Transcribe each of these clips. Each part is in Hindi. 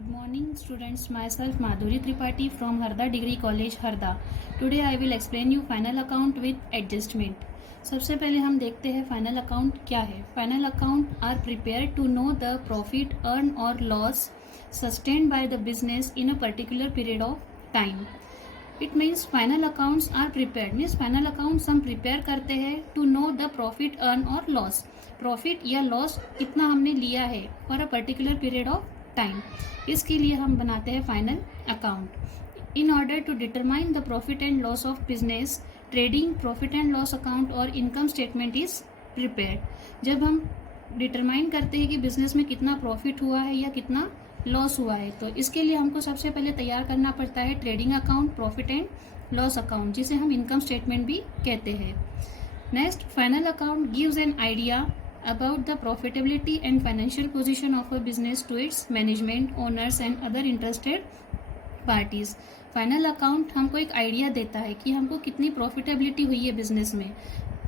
Good morning students, myself Madhuri Tripathi from Harda Degree College Harda. Today I will explain you final account with adjustment. सबसे पहले हम देखते हैं फाइनल अकाउंट क्या है. Final account are prepare to know the profit earn और loss sustained by the business in a particular period of time. It means final accounts are prepared means final accounts हम प्रिपेयर करते हैं to know the profit earn और लॉस. प्रॉफिट या लॉस कितना हमने लिया है for a particular period of time. इसके लिए हम बनाते हैं final account. In order to determine the profit and loss of business, trading profit and loss account और इनकम स्टेटमेंट इज प्रिपेयर्ड. जब हम डिटरमाइन करते हैं कि बिजनेस में कितना प्रॉफिट हुआ है या कितना लॉस हुआ है, तो इसके लिए हमको सबसे पहले तैयार करना पड़ता है trading account, profit and loss account, जिसे हम इनकम स्टेटमेंट भी कहते हैं. Next, final account gives an idea about the profitability and financial position of a business to its management, owners and other interested parties. Final account हमको एक आइडिया देता है कि हमको कितनी प्रॉफिटेबिलिटी हुई है बिजनेस में.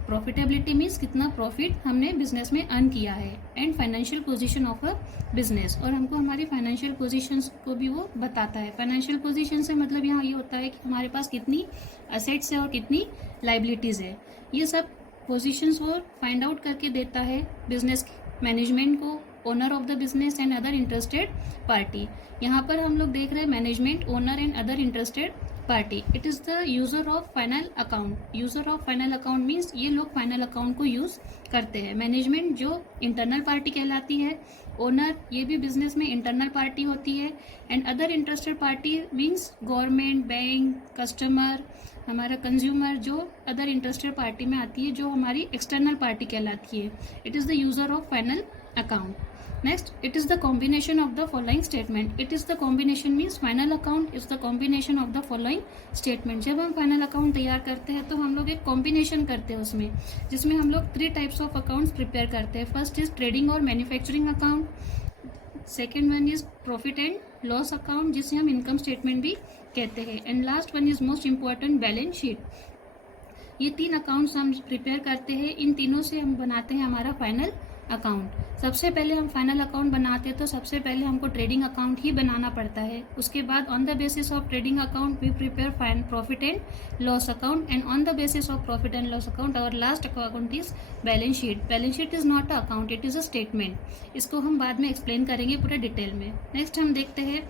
प्रॉफिटेबिलिटी मीन्स कितना प्रॉफिट हमने बिजनेस में अर्न किया है, and financial position of a business, और हमको हमारी फाइनेंशियल पोजीशंस को भी वो बताता है. फाइनेंशियल पोजीशन से मतलब यहाँ ये होता है कि हमारे पास कितनी असेट्स है और कितनी लाइबिलिटीज़ है. ये सब पोजीशंस वो फाइंड आउट करके देता है बिजनेस मैनेजमेंट को, owner of the business and other interested party. यहाँ पर हम लोग देख रहे हैं management, owner and other interested party. It is the user of final account. User of final account means ये लोग फाइनल अकाउंट को यूज करते हैं. मैनेजमेंट जो इंटरनल पार्टी कहलाती है, ओनर ये भी बिजनेस में इंटरनल पार्टी होती है, and other interested party means government, bank, customer, हमारा कंज्यूमर, जो अदर इंटरेस्टेड पार्टी में आती है, जो हमारी एक्सटर्नल पार्टी कहलाती है. It is the user of final account. Next, it is the combination of the following statement. It is the combination means final account is the combination of the following statement. जब हम फाइनल अकाउंट तैयार करते हैं तो हम लोग एक कॉम्बिनेशन करते हैं उसमें, जिसमें हम लोग 3 टाइप्स ऑफ अकाउंट्स प्रिपेयर करते हैं. फर्स्ट इज ट्रेडिंग और manufacturing account, second one is profit and loss account, जिसे हम इनकम स्टेटमेंट भी कहते हैं, and last one is most important balance sheet. ये 3 अकाउंट्स हम प्रिपेयर करते हैं. इन तीनों से हम बनाते हैं हमारा फाइनल अकाउंट. सबसे पहले हम फाइनल अकाउंट बनाते हैं तो सबसे पहले हमको ट्रेडिंग अकाउंट ही बनाना पड़ता है. उसके बाद on the basis of trading account we prepare profit and loss account, and on the basis of profit and loss account our last account is balance sheet. Balance sheet is not a account, it is a statement. इसको हम बाद में एक्सप्लेन करेंगे पूरे डिटेल में. नेक्स्ट हम देखते हैं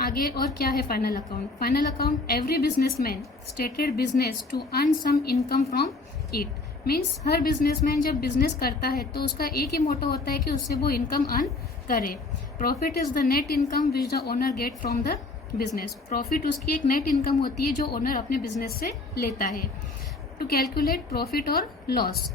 आगे और क्या है final account. Final account, every businessman stated business to earn some income from it. Means हर बिजनेसमैन जब बिजनेस करता है तो उसका एक ही मोटो होता है कि उससे वो इनकम अर्न करे. Profit is the net income which the owner get from the business. Profit उसकी एक नेट इनकम होती है जो ओनर अपने बिजनेस से लेता है. टू कैलकुलेट प्रॉफिट और लॉस,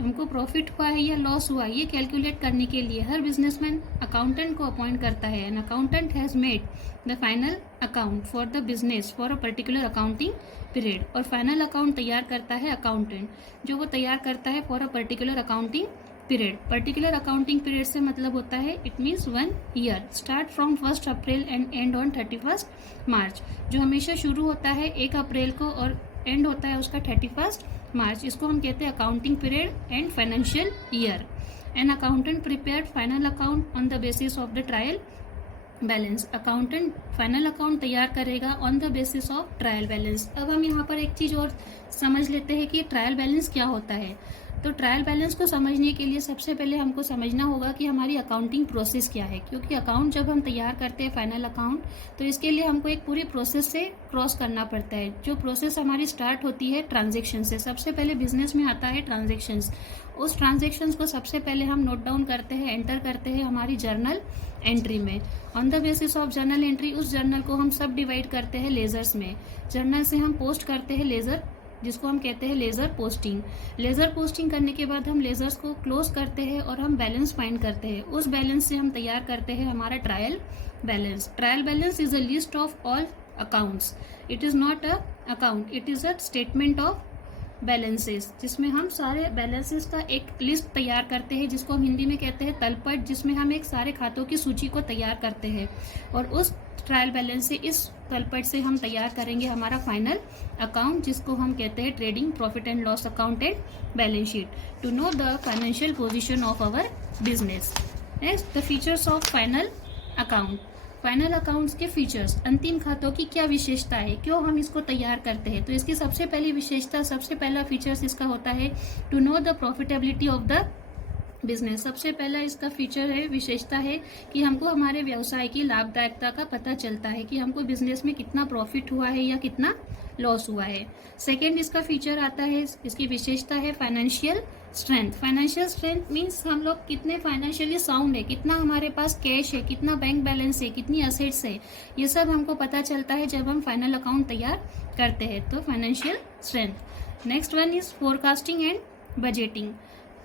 हमको प्रॉफिट हुआ है या लॉस हुआ है ये कैलकुलेट करने के लिए हर बिजनेसमैन अकाउंटेंट को अपॉइंट करता है. An accountant has made the final account for the business for a particular accounting period. और फाइनल अकाउंट तैयार करता है अकाउंटेंट, जो वो तैयार करता है for a particular accounting period. Particular accounting period से मतलब होता है it means 1 year, start from 1 April and and on 31 मार्च. जो हमेशा शुरू होता है 1 अप्रैल को और एंड होता है उसका 31 मार्च. इसको हम कहते हैं accounting period and financial year. An accountant prepared final account on the basis of the trial balance. Accountant final account तैयार करेगा on the basis of trial balance. अब हम यहाँ पर एक चीज़ और समझ लेते हैं कि ट्रायल बैलेंस क्या होता है. तो ट्रायल बैलेंस को समझने के लिए सबसे पहले हमको समझना होगा कि हमारी अकाउंटिंग प्रोसेस क्या है, क्योंकि अकाउंट जब हम तैयार करते हैं फाइनल अकाउंट तो इसके लिए हमको एक पूरी प्रोसेस से क्रॉस करना पड़ता है. जो प्रोसेस हमारी स्टार्ट होती है ट्रांजेक्शन से. सबसे पहले बिजनेस में आता है ट्रांजेक्शन्स. उस ट्रांजेक्शन्स को सबसे पहले हम नोट डाउन करते हैं, एंटर करते हैं हमारी जर्नल एंट्री में. On the basis of journal entry उस जर्नल को हम सब डिवाइड करते हैं लेजर्स में. जर्नल से हम पोस्ट करते हैं लेजर, जिसको हम कहते हैं लेजर पोस्टिंग. लेजर पोस्टिंग करने के बाद हम लेजर्स को क्लोज करते हैं और हम बैलेंस फाइंड करते हैं. उस बैलेंस से हम तैयार करते हैं हमारा trial balance. Trial balance is a list of all accounts. It is not a account, it is a statement of balances, जिसमें हम सारे बैलेंसेस का एक लिस्ट तैयार करते हैं, जिसको हम हिंदी में कहते हैं तलपट, जिसमें हम एक सारे खातों की सूची को तैयार करते हैं. और उस ट्रायल बैलेंस से, इस तलपट से हम तैयार करेंगे हमारा फाइनल अकाउंट, जिसको हम कहते हैं trading profit and loss account and balance sheet, to know the financial position of our business. Next, the features of final account, final accounts के फीचर्स, अंतिम खातों की क्या विशेषता है, क्यों हम इसको तैयार करते हैं। तो इसकी सबसे पहली विशेषता, सबसे पहला फीचर्स इसका होता है to know the profitability of the business. सबसे पहला इसका फीचर है, विशेषता है कि हमको हमारे व्यवसाय की लाभदायकता का पता चलता है कि हमको बिजनेस में कितना प्रॉफिट हुआ है या कितना लॉस हुआ है। सेकेंड इसका फीचर आता है, इसकी विशेषता है financial strength. Financial strength means हम लोग कितने फाइनेंशियली साउंड है, कितना हमारे पास कैश है, कितना बैंक बैलेंस है, कितनी असेट्स है, ये सब हमको पता चलता है जब हम फाइनल अकाउंट तैयार करते हैं। तो financial strength. Next one is forecasting and budgeting.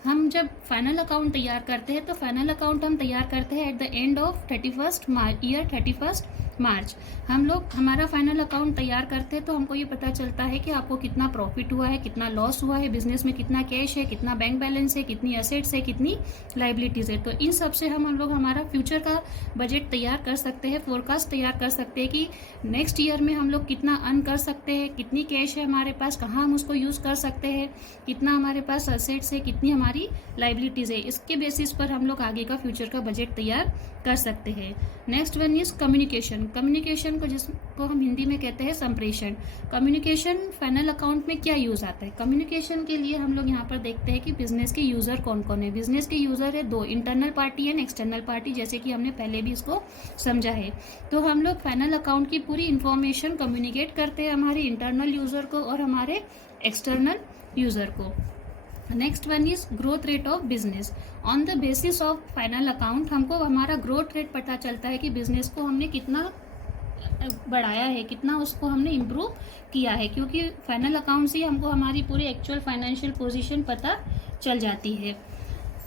हम जब फाइनल अकाउंट तैयार करते हैं तो फाइनल अकाउंट हम तैयार करते हैं एट द एंड ऑफ 31 मार्च। हम लोग हमारा फाइनल अकाउंट तैयार करते हैं तो हमको ये पता चलता है कि आपको कितना प्रॉफिट हुआ है, कितना लॉस हुआ है, बिजनेस में कितना कैश है, कितना बैंक बैलेंस है, कितनी एसेट्स है, कितनी लाइबिलिटीज है। तो इन सब से हम लोग हमारा फ्यूचर का बजट तैयार कर सकते हैं, फोरकास्ट तैयार कर सकते हैं कि नेक्स्ट ईयर में हम लोग कितना अर्न कर सकते हैं, कितनी कैश है हमारे पास, कहाँ हम उसको यूज कर सकते हैं, कितना हमारे पास एसेट्स है, कितनी हमारी लाइबिलिटीज है। इसके बेसिस पर हम लोग आगे का फ्यूचर का बजट तैयार कर सकते हैं। Next one is communication. Communication को जिसको हम हिंदी में कहते हैं संप्रेषण। कम्युनिकेशन फाइनल अकाउंट में क्या यूज आता है। कम्युनिकेशन के लिए हम लोग यहाँ पर देखते हैं कि बिजनेस के यूजर कौन कौन है। बिजनेस के यूजर है दो, internal party and external party, जैसे कि हमने पहले भी इसको समझा है। तो हम लोग फाइनल अकाउंट की पूरी इंफॉर्मेशन कम्युनिकेट करते हैं हमारे इंटरनल यूजर को और हमारे एक्सटर्नल यूजर को। Next one is growth rate of business. On the basis of final account हमको हमारा ग्रोथ रेट पता चलता है कि बिजनेस को हमने कितना बढ़ाया है, कितना उसको हमने इम्प्रूव किया है, क्योंकि फाइनल अकाउंट से हमको हमारी पूरी एक्चुअल फाइनेंशियल पोजीशन पता चल जाती है।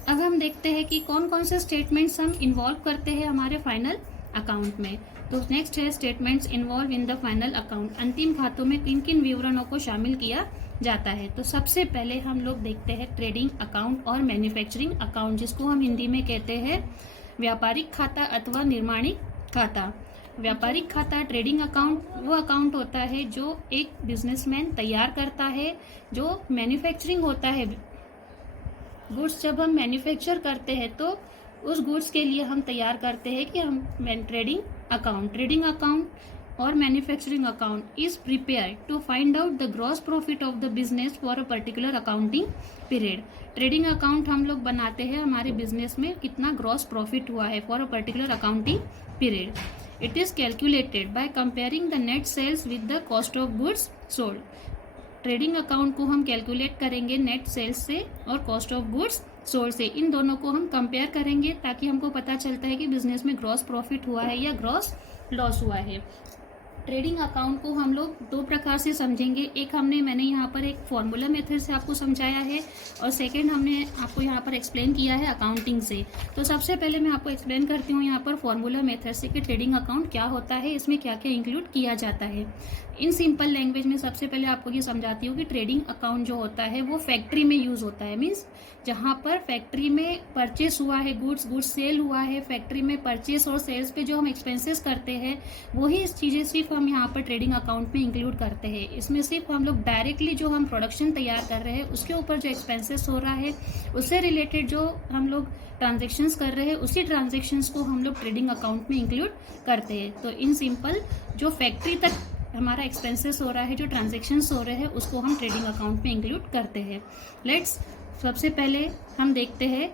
अब हम देखते हैं कि कौन कौन से स्टेटमेंट्स हम इन्वॉल्व करते हैं हमारे फाइनल अकाउंट में। तो नेक्स्ट है statements involve in the final account. अंतिम खातों में किन किन विवरणों को शामिल किया जाता है। तो सबसे पहले हम लोग देखते हैं ट्रेडिंग अकाउंट और मैन्युफैक्चरिंग अकाउंट, जिसको हम हिंदी में कहते हैं व्यापारिक खाता अथवा निर्माणी खाता। व्यापारिक खाता, ट्रेडिंग अकाउंट वो अकाउंट होता है जो एक बिजनेसमैन तैयार करता है। जो मैन्युफैक्चरिंग होता है, गुड्स जब हम मैन्युफैक्चर करते हैं तो उस गुड्स के लिए हम तैयार करते हैं कि हम ट्रेडिंग अकाउंट और manufacturing account is prepare to find out the gross profit of the business for a particular accounting period. Trading account हम लोग बनाते हैं हमारे बिजनेस में कितना ग्रॉस प्रॉफिट हुआ है for a particular accounting period. It is calculated by comparing the net sales with the cost of goods sold. Trading account को हम कैलकुलेट करेंगे नेट सेल्स से और कॉस्ट ऑफ गुड्स सोल्ड से, इन दोनों को हम कंपेयर करेंगे ताकि हमको पता चलता है कि बिजनेस में ग्रॉस प्रॉफिट हुआ है या ग्रॉस लॉस हुआ है। ट्रेडिंग अकाउंट को हम लोग दो प्रकार से समझेंगे। एक मैंने यहाँ पर एक फॉर्मूला मेथड से आपको समझाया है और सेकंड हमने आपको यहाँ पर एक्सप्लेन किया है अकाउंटिंग से। तो सबसे पहले मैं आपको एक्सप्लेन करती हूँ यहाँ पर फॉर्मूला मेथड से कि ट्रेडिंग अकाउंट क्या होता है, इसमें क्या क्या इंक्लूड किया जाता है। इन सिंपल लैंग्वेज में सबसे पहले आपको ये समझाती हूँ कि ट्रेडिंग अकाउंट जो होता है वो फैक्ट्री में यूज होता है। मीन्स जहाँ पर फैक्ट्री में परचेस हुआ है, गुड्स सेल हुआ है, फैक्ट्री में परचेस और सेल्स पे जो हम एक्सपेंसेस करते हैं वही चीजें सिर्फ हम यहाँ पर ट्रेडिंग अकाउंट में इंक्लूड करते हैं। इसमें सिर्फ हम लोग डायरेक्टली जो हम प्रोडक्शन तैयार कर रहे हैं उसके ऊपर जो एक्सपेंसेस हो रहा है उससे रिलेटेड जो हम लोग ट्रांजेक्शन्स कर रहे हैं उसी ट्रांजेक्शन्स को हम लोग ट्रेडिंग अकाउंट में इंक्लूड करते हैं। तो इन सिंपल जो फैक्ट्री तक हमारा एक्सपेंसेस हो रहा है, जो ट्रांजेक्शन्स हो रहे हैं उसको हम ट्रेडिंग अकाउंट में इंक्लूड करते हैं। लेट्स सबसे पहले हम देखते हैं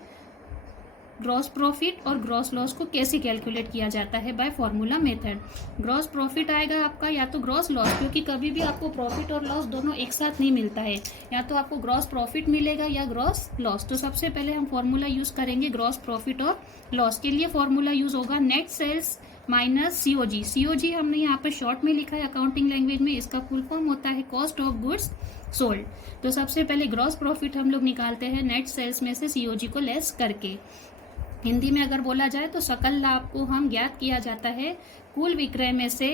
ग्रॉस प्रॉफिट और ग्रॉस लॉस को कैसे कैलकुलेट किया जाता है by formula method. Gross profit आएगा आपका या तो ग्रॉस लॉस, क्योंकि कभी भी आपको प्रॉफिट और लॉस दोनों एक साथ नहीं मिलता है, या तो आपको ग्रॉस प्रॉफिट मिलेगा या ग्रॉस लॉस। तो सबसे पहले हम फॉर्मूला यूज करेंगे ग्रॉस प्रॉफिट और लॉस के लिए। फॉर्मूला यूज होगा net sales minus COG. COG हमने यहाँ पर शॉर्ट में लिखा है अकाउंटिंग लैंग्वेज में, इसका फुल फॉर्म होता है कॉस्ट ऑफ गुड्स सोल्ड। तो सबसे पहले ग्रॉस प्रॉफिट हम लोग निकालते हैं नेट सेल्स में से सीओजी को लेस करके। हिंदी में अगर बोला जाए तो सकल लाभ को हम ज्ञात किया जाता है कुल विक्रय में से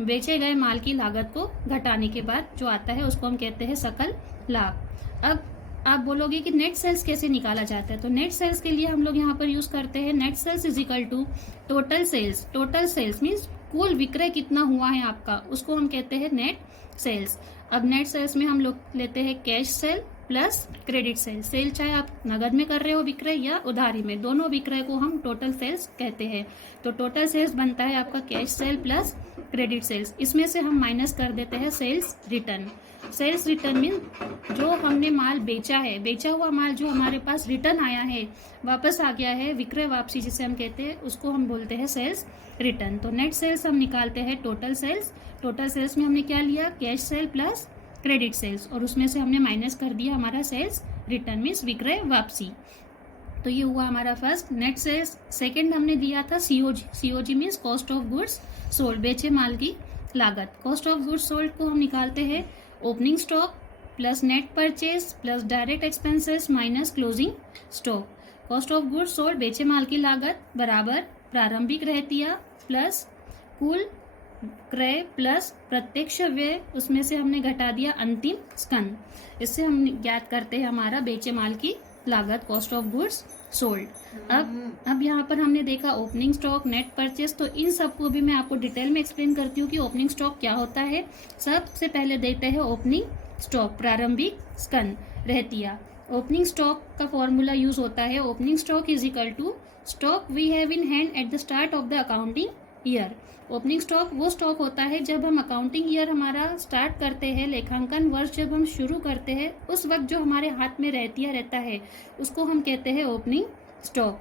बेचे गए माल की लागत को घटाने के बाद जो आता है उसको हम कहते हैं सकल लाभ। अब आप बोलोगे कि नेट सेल्स कैसे निकाला जाता है, तो नेट सेल्स के लिए हम लोग यहाँ पर यूज करते हैं net sales is equal to total sales. Total sales means कुल विक्रय कितना हुआ है आपका, उसको हम कहते हैं नेट सेल्स। अब नेट सेल्स में हम लोग लेते हैं cash sale plus credit sales. Sale चाहे आप नगद में कर रहे हो विक्रय या उधारी में, दोनों विक्रय को हम टोटल सेल्स कहते हैं। तो टोटल सेल्स बनता है आपका cash sale plus credit sales. इसमें से हम माइनस कर देते हैं sales return. Sales return mean जो हमने माल बेचा है, बेचा हुआ माल जो हमारे पास रिटर्न आया है, वापस आ गया है, विक्रय वापसी जिसे हम कहते हैं, उसको हम बोलते हैं सेल्स रिटर्न। तो नेट सेल्स हम निकालते हैं टोटल सेल्स। टोटल सेल्स में हमने क्या लिया, cash sale plus credit sales, और उसमें से हमने माइनस कर दिया हमारा सेल्स रिटर्न मीन्स विक्रय वापसी। तो ये हुआ हमारा फर्स्ट नेट सेल्स। सेकंड हमने दिया था COG. COG means cost of goods sold, बेचे माल की लागत। कॉस्ट ऑफ गुड्स सोल्ड को हम निकालते हैं opening stock plus net purchase plus direct expenses minus closing stock. Cost of goods sold बेचे माल की लागत बराबर प्रारंभिक रहतिया प्लस कुल क्रय प्लस प्रत्यक्ष व्यय, उसमें से हमने घटा दिया अंतिम स्कंद। इससे हम ज्ञात करते हैं हमारा बेचे माल की लागत, कॉस्ट ऑफ गुड्स सोल्ड। अब यहाँ पर हमने देखा ओपनिंग स्टॉक, नेट परचेस, तो इन सबको भी मैं आपको डिटेल में एक्सप्लेन करती हूँ कि ओपनिंग स्टॉक क्या होता है। सबसे पहले देखते हैं ओपनिंग स्टॉक, प्रारंभिक स्कंद रहतिया। ओपनिंग स्टॉक का फॉर्मूला यूज होता है opening stock is equal to stock we have in hand at the start of the accounting year. Opening stock वो स्टॉक होता है जब हम अकाउंटिंग ईयर हमारा स्टार्ट करते हैं, लेखांकन वर्ष जब हम शुरू करते हैं, उस वक्त जो हमारे हाथ में रहता है उसको हम कहते हैं opening stock.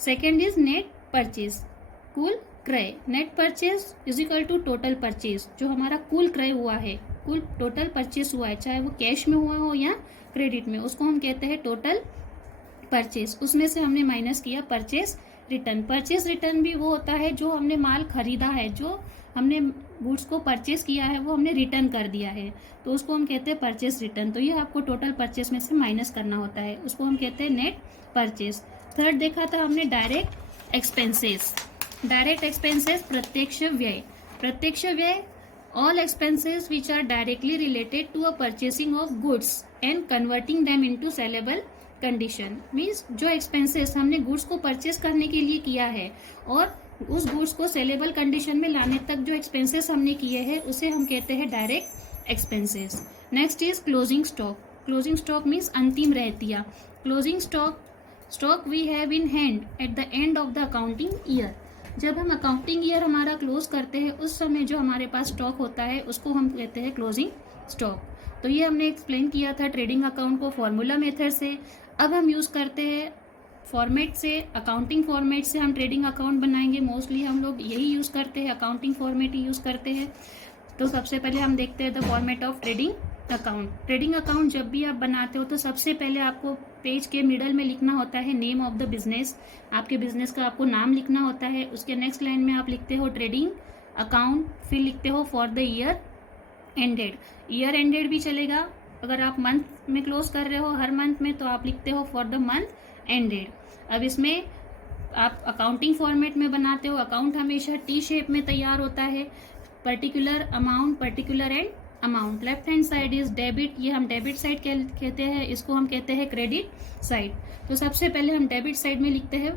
Second is net purchase, कुल क्रय। Net purchase is equal to total purchase, जो हमारा कुल क्रय हुआ है, कुल टोटल परचेज हुआ है, चाहे वो कैश में हुआ हो या क्रेडिट में, उसको हम कहते हैं टोटल परचेज। उसमें से हमने माइनस किया परचेज रिटर्न। परचेज रिटर्न भी वो होता है जो हमने माल खरीदा है, जो हमने गुड्स को परचेज किया है वो हमने रिटर्न कर दिया है, तो उसको हम कहते हैं परचेज रिटर्न। तो ये आपको टोटल परचेज में से माइनस करना होता है, उसको हम कहते हैं नेट परचेज। थर्ड देखा था हमने डायरेक्ट एक्सपेंसेस। डायरेक्ट एक्सपेंसेस प्रत्यक्ष व्यय। प्रत्यक्ष व्यय all expenses which are directly related to a purchasing of goods and converting them into sellable condition, means जो expenses हमने goods को purchase करने के लिए किया है और उस goods को sellable condition में लाने तक जो expenses हमने किए हैं उसे हम कहते हैं direct expenses। next is closing stock। closing stock means अंतिम रहतिया। closing stock we have in hand at the end of the accounting year। जब हम अकाउंटिंग ईयर हमारा क्लोज करते हैं उस समय जो हमारे पास स्टॉक होता है उसको हम कहते हैं क्लोजिंग स्टॉक। तो ये हमने एक्सप्लेन किया था ट्रेडिंग अकाउंट को फॉर्मूला मेथड से। अब हम यूज़ करते हैं फॉर्मेट से, अकाउंटिंग फॉर्मेट से हम ट्रेडिंग अकाउंट बनाएंगे। मोस्टली हम लोग यही यूज़ करते हैं, अकाउंटिंग फॉर्मेट ही यूज़ करते हैं। तो सबसे पहले हम देखते हैं the format of trading account. Trading account जब भी आप बनाते हो तो सबसे पहले आपको पेज के मिडल में लिखना होता है नेम ऑफ द बिजनेस। आपके बिजनेस का आपको नाम लिखना होता है। उसके नेक्स्ट लाइन में आप लिखते हो ट्रेडिंग अकाउंट, फिर लिखते हो for the year ended. Year ended भी चलेगा, अगर आप मंथ में क्लोज कर रहे हो हर मंथ में तो आप लिखते हो फॉर द मंथ एंडेड। अब इसमें आप अकाउंटिंग फॉर्मेट में बनाते हो, अकाउंट हमेशा टी शेप में तैयार होता है। Particular amount, particular and amount. Left hand side is debit, ये हम डेबिट साइड कहते हैं, इसको हम कहते हैं क्रेडिट साइड। तो सबसे पहले हम डेबिट साइड में लिखते हैं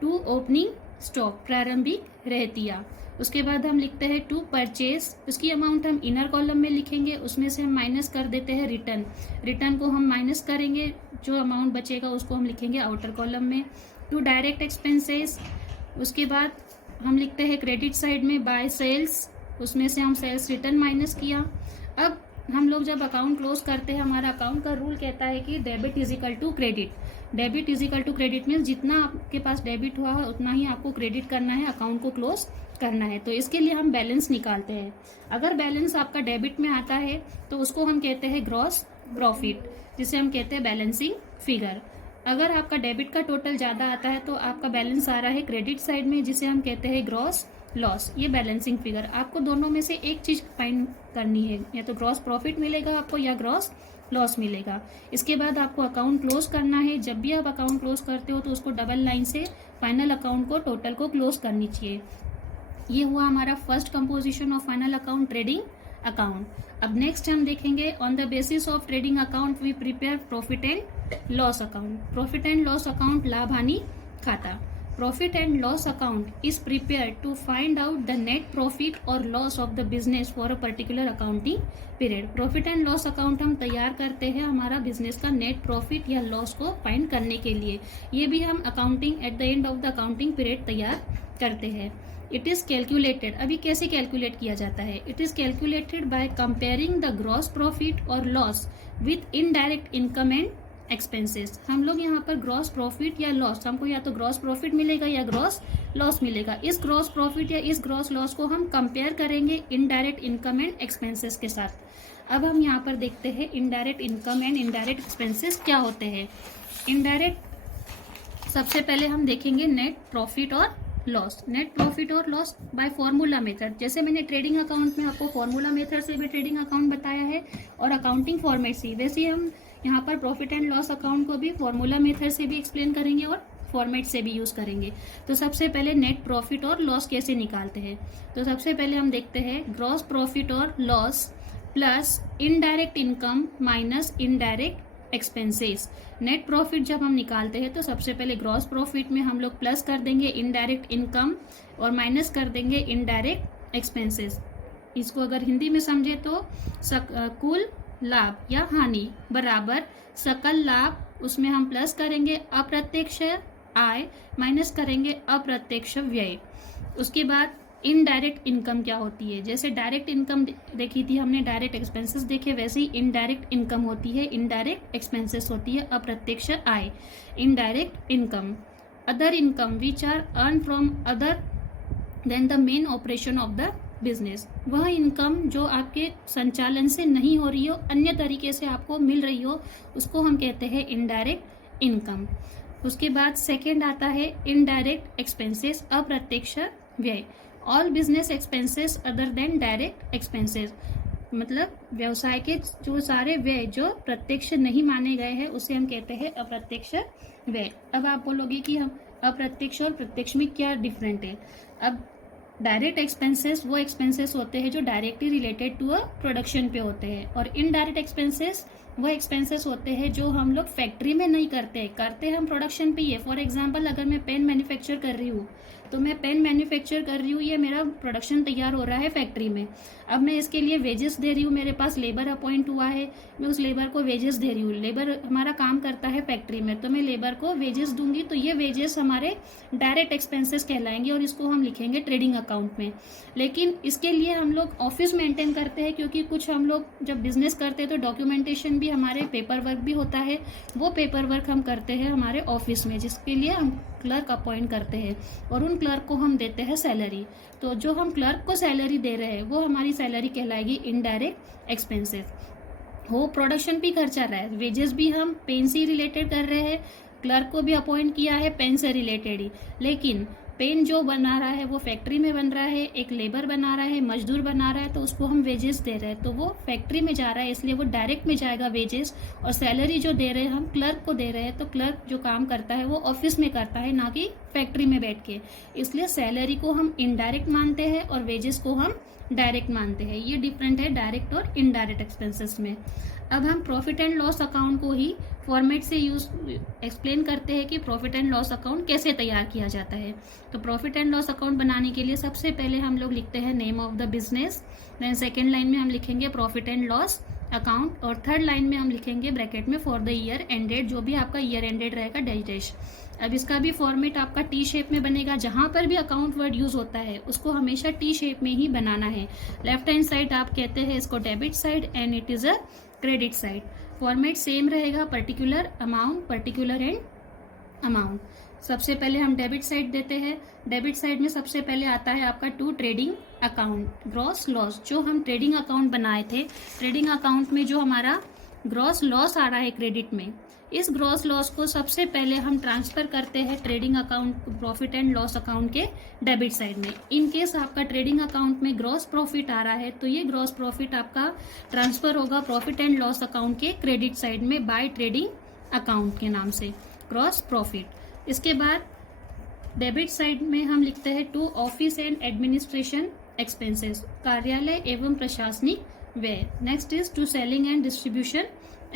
टू ओपनिंग स्टॉक, प्रारंभिक रहतिया। उसके बाद हम लिखते हैं टू परचेज, उसकी अमाउंट हम इनर कॉलम में लिखेंगे, उसमें से हम माइनस कर देते हैं रिटर्न। रिटर्न को हम माइनस करेंगे, जो अमाउंट बचेगा उसको हम लिखेंगे आउटर कॉलम में। टू डायरेक्ट एक्सपेंसेस, उसके बाद हम लिखते हैं क्रेडिट साइड में बाय सेल्स, उसमें से हम सेल्स रिटर्न माइनस किया। अब हम लोग जब अकाउंट क्लोज करते हैं, हमारा अकाउंट का रूल कहता है कि debit is equal to credit. Debit is equal to credit means जितना आपके पास डेबिट हुआ है उतना ही आपको क्रेडिट करना है, अकाउंट को क्लोज करना है। तो इसके लिए हम बैलेंस निकालते हैं। अगर बैलेंस आपका डेबिट में आता है तो उसको हम कहते हैं ग्रॉस प्रॉफिट, जिसे हम कहते हैं बैलेंसिंग फिगर। अगर आपका डेबिट का टोटल ज़्यादा आता है तो आपका बैलेंस आ रहा है क्रेडिट साइड में, जिसे हम कहते हैं ग्रॉस लॉस। ये बैलेंसिंग फिगर। आपको दोनों में से एक चीज फाइंड करनी है, या तो ग्रॉस प्रॉफिट मिलेगा आपको या ग्रॉस लॉस मिलेगा। इसके बाद आपको अकाउंट क्लोज करना है। जब भी आप अकाउंट क्लोज करते हो तो उसको डबल लाइन से फाइनल अकाउंट को, टोटल को क्लोज करनी चाहिए। ये हुआ हमारा first composition of final account, trading account. अब नेक्स्ट हम देखेंगे on the basis of trading account we prepare profit and loss account. Profit and loss account, लाभ हानि खाता। Profit and loss account is prepared to find out the net profit और loss of the business for a particular accounting period. Profit and loss account हम तैयार करते हैं हमारा बिजनेस का नेट प्रॉफिट या लॉस को फाइंड करने के लिए। ये भी हम accounting at the end of the accounting period तैयार करते हैं। इट इज कैलकुलेटेड, अभी कैसे कैलकुलेट किया जाता है? It is calculated by comparing the gross profit और loss with indirect income and expenses. हम लोग यहाँ पर ग्रॉस प्रॉफिट या लॉस, हमको या तो ग्रॉस प्रॉफिट मिलेगा या ग्रॉस लॉस मिलेगा। इस ग्रॉस प्रॉफिट या इस ग्रॉस लॉस को हम कंपेयर करेंगे इनडायरेक्ट इनकम एंड एक्सपेंसेस के साथ। अब हम यहाँ पर देखते हैं indirect income and indirect expenses क्या होते हैं। इनडायरेक्ट सबसे पहले हम देखेंगे नेट प्रॉफिट और लॉस। नेट प्रॉफिट और लॉस बाय फॉर्मूला मेथड, जैसे मैंने ट्रेडिंग अकाउंट में आपको फॉर्मूला मेथड से भी ट्रेडिंग अकाउंट बताया है और अकाउंटिंग फॉर्मेट से, वैसे ही हम यहाँ पर प्रॉफिट एंड लॉस अकाउंट को भी फॉर्मूला मेथड से भी एक्सप्लेन करेंगे और फॉर्मेट से भी यूज करेंगे। तो सबसे पहले नेट प्रॉफिट और लॉस कैसे निकालते हैं, तो सबसे पहले हम देखते हैं ग्रॉस प्रॉफिट और loss plus indirect income minus indirect expenses. Net profit जब हम निकालते हैं तो सबसे पहले ग्रॉस प्रॉफिट में हम लोग प्लस कर देंगे इनडायरेक्ट इनकम और माइनस कर देंगे इनडायरेक्ट एक्सपेंसेस। इसको अगर हिंदी में समझे तो कुल लाभ या हानि बराबर सकल लाभ, उसमें हम प्लस करेंगे अप्रत्यक्ष आय माइनस करेंगे अप्रत्यक्ष व्यय। उसके बाद इनडायरेक्ट इनकम क्या होती है, जैसे डायरेक्ट इनकम देखी थी हमने, डायरेक्ट एक्सपेंसेस देखे, वैसे ही इनडायरेक्ट इनकम होती है, इनडायरेक्ट एक्सपेंसेस होती है, अप्रत्यक्ष आय indirect income. Other income which are earn from other than the main operation of the business, वह इनकम जो आपके संचालन से नहीं हो रही हो, अन्य तरीके से आपको मिल रही हो, उसको हम कहते हैं इनडायरेक्ट इनकम। उसके बाद सेकेंड आता है इनडायरेक्ट एक्सपेंसेस, अप्रत्यक्ष व्यय। All business expenses other than direct expenses, मतलब व्यवसाय के जो सारे व्यय जो प्रत्यक्ष नहीं माने गए हैं उसे हम कहते हैं अप्रत्यक्ष व्यय। अब आप बोलोगे कि हम अप्रत्यक्ष और प्रत्यक्ष में क्या डिफरेंट है। अब डायरेक्ट एक्सपेंसेस वो एक्सपेंसेस होते हैं जो directly related to a production पे होते हैं, और इनडायरेक्ट एक्सपेंसेस वो एक्सपेंसेस होते हैं जो हम लोग फैक्ट्री में नहीं करते हम प्रोडक्शन पे ही है। फॉर एग्जांपल अगर मैं पेन मैन्युफैक्चर कर रही हूँ तो मैं पेन मैन्युफैक्चर कर रही हूँ, ये मेरा प्रोडक्शन तैयार हो रहा है फैक्ट्री में। अब मैं इसके लिए वेजेस दे रही हूँ, मेरे पास लेबर अपॉइंट हुआ है, मैं उस लेबर को वेजेस दे रही हूँ। लेबर हमारा काम करता है फैक्ट्री में, तो मैं लेबर को वेजेस दूंगी, तो ये वेजेस हमारे डायरेक्ट एक्सपेंसेस कहलाएंगे और इसको हम लिखेंगे ट्रेडिंग अकाउंट में। लेकिन इसके लिए हम लोग ऑफिस मेंटेन करते हैं, क्योंकि कुछ हम लोग जब बिजनेस करते हैं तो डॉक्यूमेंटेशन भी हमारे पेपर वर्क भी होता है, वो पेपर वर्क हम करते हैं हमारे ऑफिस में, जिसके लिए हम क्लर्क अपॉइंट करते हैं और उन क्लर्क को हम देते हैं सैलरी। तो जो हम क्लर्क को सैलरी दे रहे हैं वो हमारी सैलरी कहलाएगी इनडायरेक्ट एक्सपेंसेस। वो प्रोडक्शन भी खर्चा रहा है, वेजेस भी हम पेन से रिलेटेड कर रहे हैं, क्लर्क को भी अपॉइंट किया है पेन से रिलेटेड ही, लेकिन पेन जो बना रहा है वो फैक्ट्री में बन रहा है, एक लेबर बना रहा है, मजदूर बना रहा है, तो उसको हम वेजेस दे रहे हैं, तो वो फैक्ट्री में जा रहा है इसलिए वो डायरेक्ट में जाएगा वेजेस। और सैलरी जो दे रहे हैं हम क्लर्क को दे रहे हैं, तो क्लर्क जो काम करता है वो ऑफिस में करता है, ना कि फैक्ट्री में बैठ के, इसलिए सैलरी को हम इनडायरेक्ट मानते हैं और वेजेस को हम डायरेक्ट मानते हैं। ये डिफरेंट है डायरेक्ट और इनडायरेक्ट एक्सपेंसेस में। अब हम प्रॉफिट एंड लॉस अकाउंट को ही फॉर्मेट से एक्सप्लेन करते हैं कि प्रॉफिट एंड लॉस अकाउंट कैसे तैयार किया जाता है। तो प्रॉफिट एंड लॉस अकाउंट बनाने के लिए सबसे पहले हम लोग लिखते हैं name of the business, then second line में हम लिखेंगे प्रॉफिट एंड लॉस अकाउंट, और थर्ड लाइन में हम लिखेंगे ब्रैकेट में फॉर द ईयर एंडेड, जो भी आपका ईयर एंडेड रहेगा डैश डैश। अब इसका भी फॉर्मेट आपका टी शेप में बनेगा, जहां पर भी अकाउंट वर्ड यूज होता है उसको हमेशा टी शेप में ही बनाना है। लेफ्ट हैंड साइड आप कहते हैं इसको debit side and it is a credit side. Format same रहेगा, particular amount, particular and amount. सबसे पहले हम डेबिट साइड देते हैं। डेबिट साइड में सबसे पहले आता है आपका to trading account, gross loss. जो हम ट्रेडिंग अकाउंट बनाए थे, ट्रेडिंग अकाउंट में जो हमारा ग्रॉस लॉस आ रहा है क्रेडिट में, इस ग्रॉस लॉस को सबसे पहले हम ट्रांसफर करते हैं trading account profit and loss account के डेबिट साइड में। इन केस आपका ट्रेडिंग अकाउंट में ग्रॉस प्रॉफिट आ रहा है तो ये ग्रॉस प्रॉफिट आपका ट्रांसफर होगा प्रॉफिट एंड लॉस अकाउंट के क्रेडिट साइड में बाय ट्रेडिंग अकाउंट के नाम से ग्रॉस प्रॉफिट। इसके बाद डेबिट साइड में हम लिखते हैं to office and administration expenses, कार्यालय एवं प्रशासनिक व्यय। Next is to selling and distribution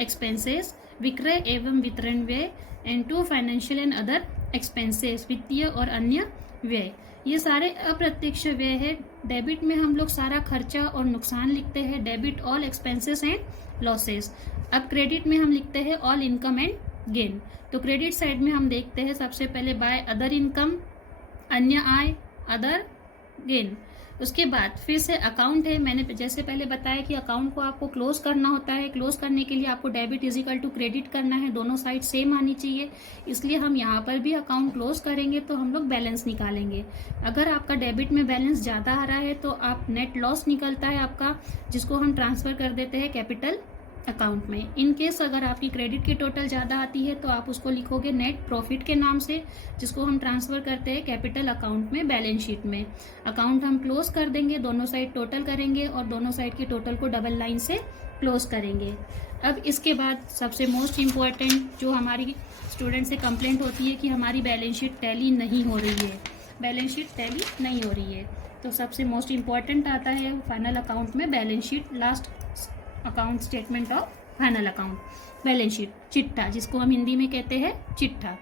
expenses, विक्रय एवं वितरण व्यय, and to financial and other expenses, वित्तीय और अन्य व्यय, ये सारे अप्रत्यक्ष व्यय है। डेबिट में हम लोग सारा खर्चा और नुकसान लिखते हैं, debit all expenses and losses. अब क्रेडिट में हम लिखते हैं ऑल इनकम एंड गेन। तो क्रेडिट साइड में हम देखते हैं सबसे पहले बाय अदर इनकम, अन्य आय, अदर गेन। उसके बाद फिर से अकाउंट है। मैंने जैसे पहले बताया कि अकाउंट को आपको क्लोज करना होता है। क्लोज करने के लिए आपको debit is equal to credit करना है, दोनों साइड सेम आनी चाहिए। इसलिए हम यहाँ पर भी अकाउंट क्लोज करेंगे तो हम लोग बैलेंस निकालेंगे। अगर आपका डेबिट में बैलेंस ज़्यादा आ रहा है तो आप नेट लॉस निकलता है आपका, जिसको हम ट्रांसफर कर देते हैं कैपिटल अकाउंट में। इन केस अगर आपकी क्रेडिट की टोटल ज़्यादा आती है तो आप उसको लिखोगे नेट प्रॉफिट के नाम से, जिसको हम ट्रांसफ़र करते हैं कैपिटल अकाउंट में, बैलेंस शीट में। अकाउंट हम क्लोज कर देंगे, दोनों साइड टोटल करेंगे और दोनों साइड की टोटल को डबल लाइन से क्लोज करेंगे। अब इसके बाद सबसे मोस्ट इम्पॉर्टेंट जो हमारी स्टूडेंट से कंप्लेंट होती है कि हमारी बैलेंस शीट टैली नहीं हो रही है, बैलेंस शीट टैली नहीं हो रही है, तो सबसे मोस्ट इम्पॉर्टेंट आता है फाइनल अकाउंट में balance sheet, last account statement of final account, balance sheet, चिट्ठा, जिसको हम हिंदी में कहते हैं चिट्ठा।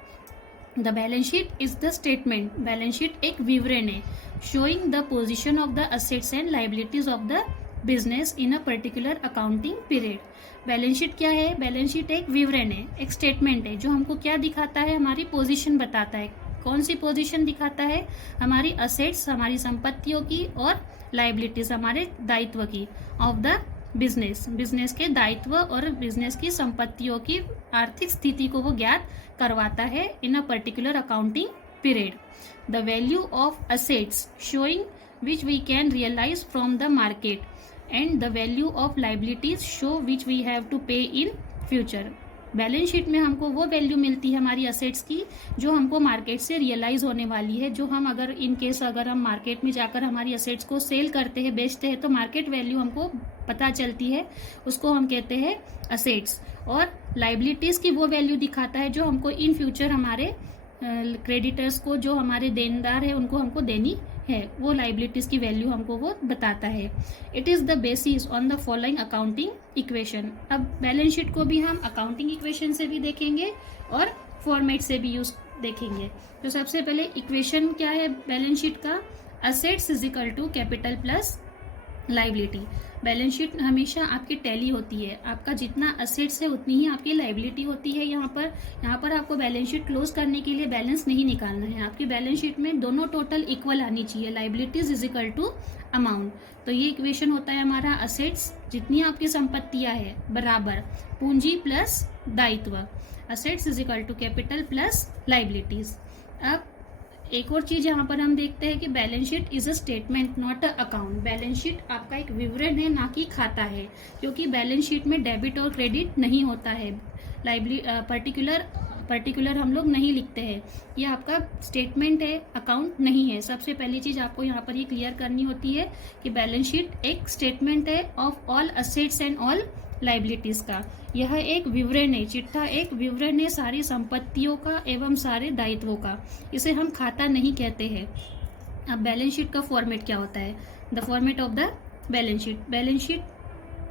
The balance sheet is the statement, balance sheet एक विवरण है, showing the position of the assets and liabilities of the business in a particular accounting period. Balance sheet क्या है? बैलेंस शीट एक विवरण है, एक स्टेटमेंट है, जो हमको क्या दिखाता है, हमारी पोजीशन बताता है। कौन सी पोजीशन दिखाता है? हमारी असेट्स, हमारी संपत्तियों की, और लाइबिलिटीज, हमारे दायित्व की, ऑफ द बिजनेस, बिजनेस के दायित्व और बिजनेस की संपत्तियों की आर्थिक स्थिति को वो ज्ञात करवाता है in a particular accounting period. The value of assets showing which we can realise from the market and the value of liabilities show which we have to pay in future. Balance sheet में हमको वो वैल्यू मिलती है हमारी असेट्स की जो हमको मार्केट से रियलाइज होने वाली है, जो हम अगर इन केस अगर हम मार्केट में जाकर हमारी असेट्स को सेल करते हैं, बेचते हैं, तो मार्केट वैल्यू हमको पता चलती है, उसको हम कहते हैं असेट्स। और लाइबिलिटीज की वो वैल्यू दिखाता है जो हमको इन फ्यूचर हमारे क्रेडिटर्स को, जो हमारे देनदार है, उनको हमको देनी है, वो लाइबिलिटीज की वैल्यू हमको वो बताता है। It is the basis on the following accounting equation. अब बैलेंस शीट को भी हम अकाउंटिंग इक्वेशन से भी देखेंगे और फॉर्मेट से भी यूज देखेंगे। तो सबसे पहले इक्वेशन क्या है बैलेंस शीट का? Assets is equal to capital plus liability. Balance sheet हमेशा आपकी टैली होती है, आपका जितना असेट्स है उतनी ही आपकी लाइबिलिटी होती है। यहाँ पर आपको बैलेंस शीट क्लोज करने के लिए बैलेंस नहीं निकालना है, आपकी बैलेंस शीट में दोनों टोटल इक्वल आनी चाहिए, liabilities is equal to amount. तो ये इक्वेशन होता है हमारा असेट्स, जितनी आपकी संपत्तियां है बराबर पूंजी प्लस दायित्व, assets is equal to capital plus liabilities. अब एक और चीज यहाँ पर हम देखते हैं कि balance sheet is a statement not a account. Balance sheet आपका एक विवरण है, ना कि खाता है, क्योंकि बैलेंस शीट में डेबिट और क्रेडिट नहीं होता है, पर्टिकुलर हम लोग नहीं लिखते हैं। ये आपका स्टेटमेंट है, अकाउंट नहीं है। सबसे पहली चीज आपको यहाँ पर ये क्लियर करनी होती है कि बैलेंस शीट एक स्टेटमेंट है of all assets and all liabilities का। यह एक विवरण है, चिट्ठा एक विवरण है सारी संपत्तियों का एवं सारे दायित्वों का, इसे हम खाता नहीं कहते हैं। अब बैलेंस शीट का फॉर्मेट क्या होता है? The format of the balance sheet, balance sheet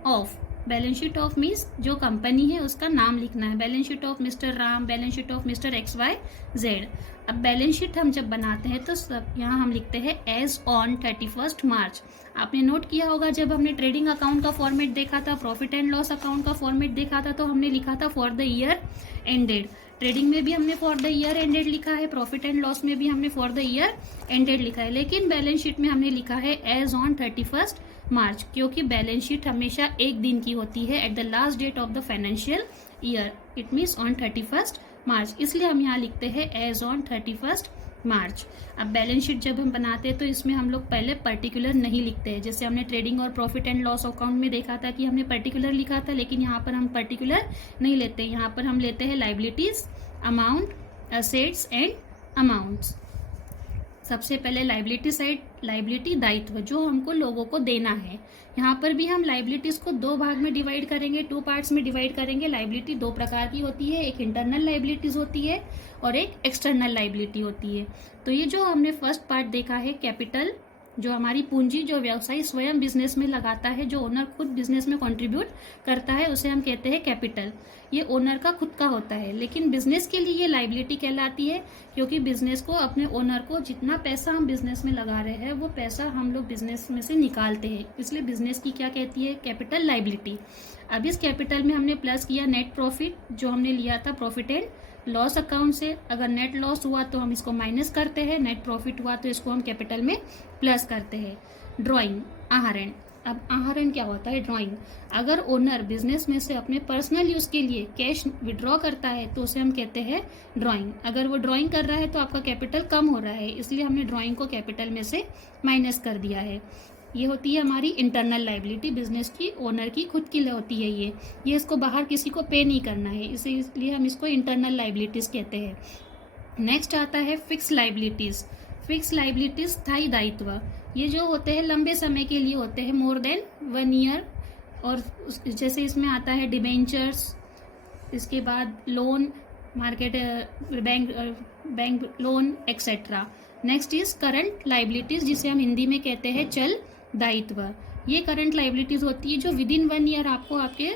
of, balance sheet of means जो कंपनी है उसका नाम लिखना है, balance sheet of mister Ram, balance sheet of mister XYZ। अब बैलेंस शीट हम जब बनाते हैं तो सब यहाँ हम लिखते हैं एज ऑन 31 मार्च। आपने नोट किया होगा जब हमने ट्रेडिंग अकाउंट का फॉर्मेट देखा था, प्रॉफिट एंड लॉस अकाउंट का फॉर्मेट देखा था, तो हमने लिखा था for the year ended. Trading में भी हमने फॉर द ईयर एंडेड लिखा है, प्रॉफिट एंड लॉस में भी हमने फॉर द ईयर एंडेड लिखा है, लेकिन बैलेंस शीट में हमने लिखा है एज ऑन 31 मार्च, क्योंकि बैलेंस शीट हमेशा एक दिन की होती है, at the last date of the financial year, it means on 31 March, इसलिए हम यहाँ लिखते हैं एज ऑन 31 मार्च। अब बैलेंस शीट जब हम बनाते हैं तो इसमें हम लोग पहले पर्टिकुलर नहीं लिखते हैं, जैसे हमने ट्रेडिंग और प्रॉफिट एंड लॉस अकाउंट में देखा था कि हमने पर्टिकुलर लिखा था, लेकिन यहाँ पर हम पर्टिकुलर नहीं लेते, यहाँ पर हम लेते हैं liabilities, amount, assets and amounts. सबसे पहले लाइबिलिटी साइड, लाइबिलिटी दायित्व जो हमको लोगों को देना है। यहाँ पर भी हम लाइबिलिटीज को दो भाग में डिवाइड करेंगे, 2 पार्ट्स में डिवाइड करेंगे। लाइबिलिटी 2 प्रकार की होती है, एक इंटरनल लाइबिलिटीज होती है और एक एक्सटर्नल लाइबिलिटी होती है। तो ये जो हमने फर्स्ट पार्ट देखा है कैपिटल जो हमारी पूंजी जो व्यवसायी स्वयं बिजनेस में लगाता है, जो ओनर खुद बिजनेस में कंट्रीब्यूट करता है, उसे हम कहते हैं कैपिटल। ये ओनर का खुद का होता है, लेकिन बिजनेस के लिए ये लाइबिलिटी कहलाती है, क्योंकि बिजनेस को अपने ओनर को जितना पैसा हम बिजनेस में लगा रहे हैं वो पैसा हम लोग बिजनेस में से निकालते हैं, इसलिए बिजनेस की क्या कहती है, कैपिटल लाइबिलिटी। अब इस कैपिटल में हमने प्लस किया नेट प्रॉफिट, जो हमने लिया था प्रॉफिट एंड लॉस अकाउंट से। अगर नेट लॉस हुआ तो हम इसको माइनस करते हैं, नेट प्रॉफिट हुआ तो इसको हम कैपिटल में प्लस करते हैं। ड्राइंग, आहरण। अब आहरण क्या होता है, ड्राइंग। अगर ओनर बिजनेस में से अपने पर्सनल यूज के लिए कैश विड्रॉ करता है तो उसे हम कहते हैं ड्राइंग। अगर वो ड्राइंग कर रहा है तो आपका कैपिटल कम हो रहा है, इसलिए हमने ड्राइंग को कैपिटल में से माइनस कर दिया है। ये होती है हमारी इंटरनल लाइबिलिटी, बिजनेस की, ओनर की खुद की होती है ये इसको बाहर किसी को पे नहीं करना है, इसलिए हम इसको इंटरनल लाइबिलिटीज कहते हैं। नेक्स्ट आता है फिक्स लाइबिलिटीज। फिक्स लाइबिलिटीज स्थायी दायित्व, ये जो होते हैं लंबे समय के लिए होते हैं, मोर देन 1 ईयर। और जैसे इसमें आता है डिबेंचर्स, इसके बाद loan, market, bank loan etcetera. Next is current liabilities, जिसे हम हिंदी में कहते हैं चल दायित्व। ये करंट लाइबिलिटीज होती है जो विद इन 1 ईयर आपको आपके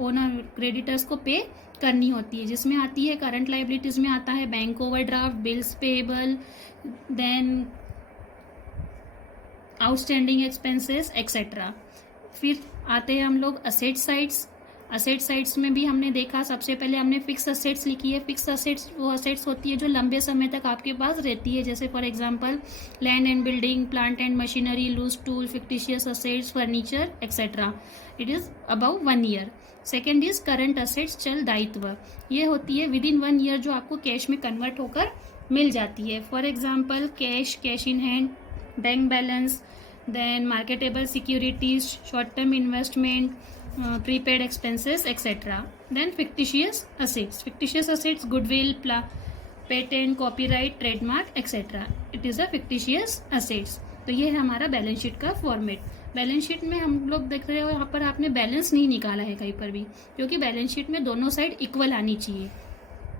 ओनर क्रेडिटर्स को पे करनी होती है, जिसमें आती है करंट लाइबिलिटीज में आता है bank overdraft, bills payable, then outstanding expenses etcetera. फिर आते हैं हम लोग असेट साइड्स। असेट साइड्स में भी हमने देखा, सबसे पहले हमने फिक्स असेट्स लिखी है। फिक्स असेट्स वो असेट्स होती है जो लंबे समय तक आपके पास रहती है, जैसे for example land and building, plant and machinery, loose tool, fictitious assets, furniture etcetera. It is about 1 year. Second is current assets चल दायित्व, ये होती है विद इन 1 ईयर जो आपको कैश में कन्वर्ट होकर मिल जाती है। For example cash, cash in hand, bank balance, then marketable securities, short term investment, prepaid expenses etc. Then fictitious assets. Fictitious assets, goodwill, patent, copyright, trademark etc. It is a fictitious assets. तो ये है हमारा बैलेंस शीट का फॉर्मेट। बैलेंस शीट में हम लोग देख रहे हो यहाँ पर आपने बैलेंस नहीं निकाला है कहीं पर भी, क्योंकि बैलेंस शीट में दोनों साइड इक्वल आनी चाहिए।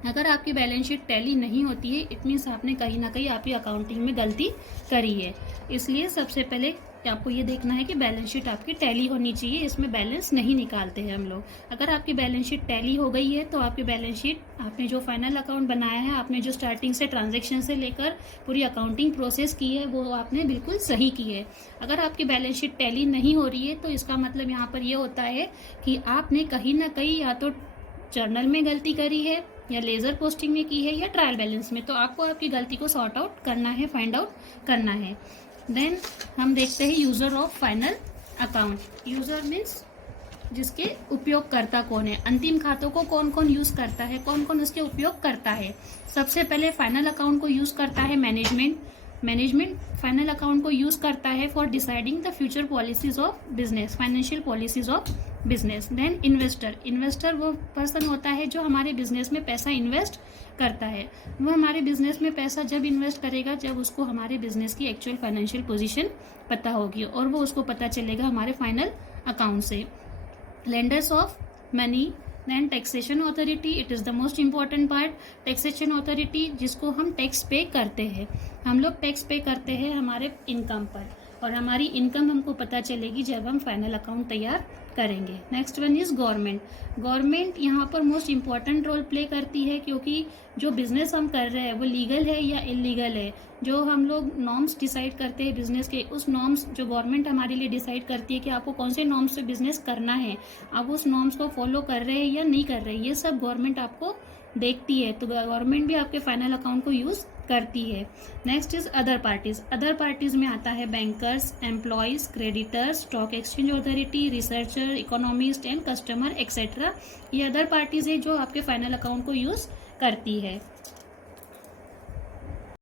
अगर आपकी बैलेंस शीट टैली नहीं होती है, इट मीन्स आपने कहीं ना कहीं आपकी अकाउंटिंग में गलती करी है। इसलिए सबसे पहले आपको ये देखना है कि बैलेंस शीट आपकी टैली होनी चाहिए, इसमें बैलेंस नहीं निकालते हैं हम लोग। अगर आपकी बैलेंस शीट टैली हो गई है तो आपकी बैलेंस शीट, आपने जो फाइनल अकाउंट बनाया है, आपने जो स्टार्टिंग से ट्रांजैक्शन से लेकर पूरी अकाउंटिंग प्रोसेस की है, वो आपने बिल्कुल सही की है। अगर आपकी बैलेंस शीट टैली नहीं हो रही है तो इसका मतलब यहाँ पर ये होता है कि आपने कहीं ना कहीं या तो जर्नल में गलती करी है, या लेज़र पोस्टिंग में की है, या ट्रायल बैलेंस में। तो आपको आपकी गलती को सॉर्ट आउट करना है, फाइंड आउट करना है। देन हम देखते हैं user of final account. User means जिसके उपयोगकर्ता कौन है, अंतिम खातों को कौन कौन यूज़ करता है, कौन कौन उसके उपयोग करता है। सबसे पहले फाइनल अकाउंट को यूज़ करता है मैनेजमेंट फाइनल अकाउंट को यूज़ करता है for deciding the future policies of business, financial policies of business. Then investor वो पर्सन होता है जो हमारे बिजनेस में पैसा इन्वेस्ट करता है। वो हमारे बिजनेस में पैसा जब इन्वेस्ट करेगा जब उसको हमारे बिजनेस की एक्चुअल फाइनेंशियल पोजीशन पता होगी, और वो उसको पता चलेगा हमारे फाइनल अकाउंट से। Lenders of money, then taxation authority, it is the most important part. Taxation authority जिसको हम टैक्स पे करते हैं, हम लोग टैक्स पे करते हैं हमारे इनकम पर, और हमारी इनकम हमको पता चलेगी जब हम फाइनल अकाउंट तैयार करेंगे। नेक्स्ट वन इज गवर्नमेंट यहाँ पर मोस्ट इम्पॉर्टेंट रोल प्ले करती है, क्योंकि जो बिजनेस हम कर रहे हैं वो लीगल है या इलीगल है। जो हम लोग नॉर्म्स डिसाइड करते हैं बिजनेस के, उस नॉर्म्स जो गवर्नमेंट हमारे लिए डिसाइड करती है कि आपको कौन से नॉर्म्स से बिजनेस करना है, आप उस नॉर्म्स को फॉलो कर रहे हैं या नहीं कर रहे हैं, ये सब गवर्नमेंट आपको देखती है। तो गवर्नमेंट भी आपके फाइनल अकाउंट को यूज़ करती है। नेक्स्ट इज अदर पार्टीज में आता है bankers, employees, creditors, stock exchange authority, researcher, economist and customer etcetera. ये अदर पार्टीज है जो आपके फाइनल अकाउंट को यूज़ करती है।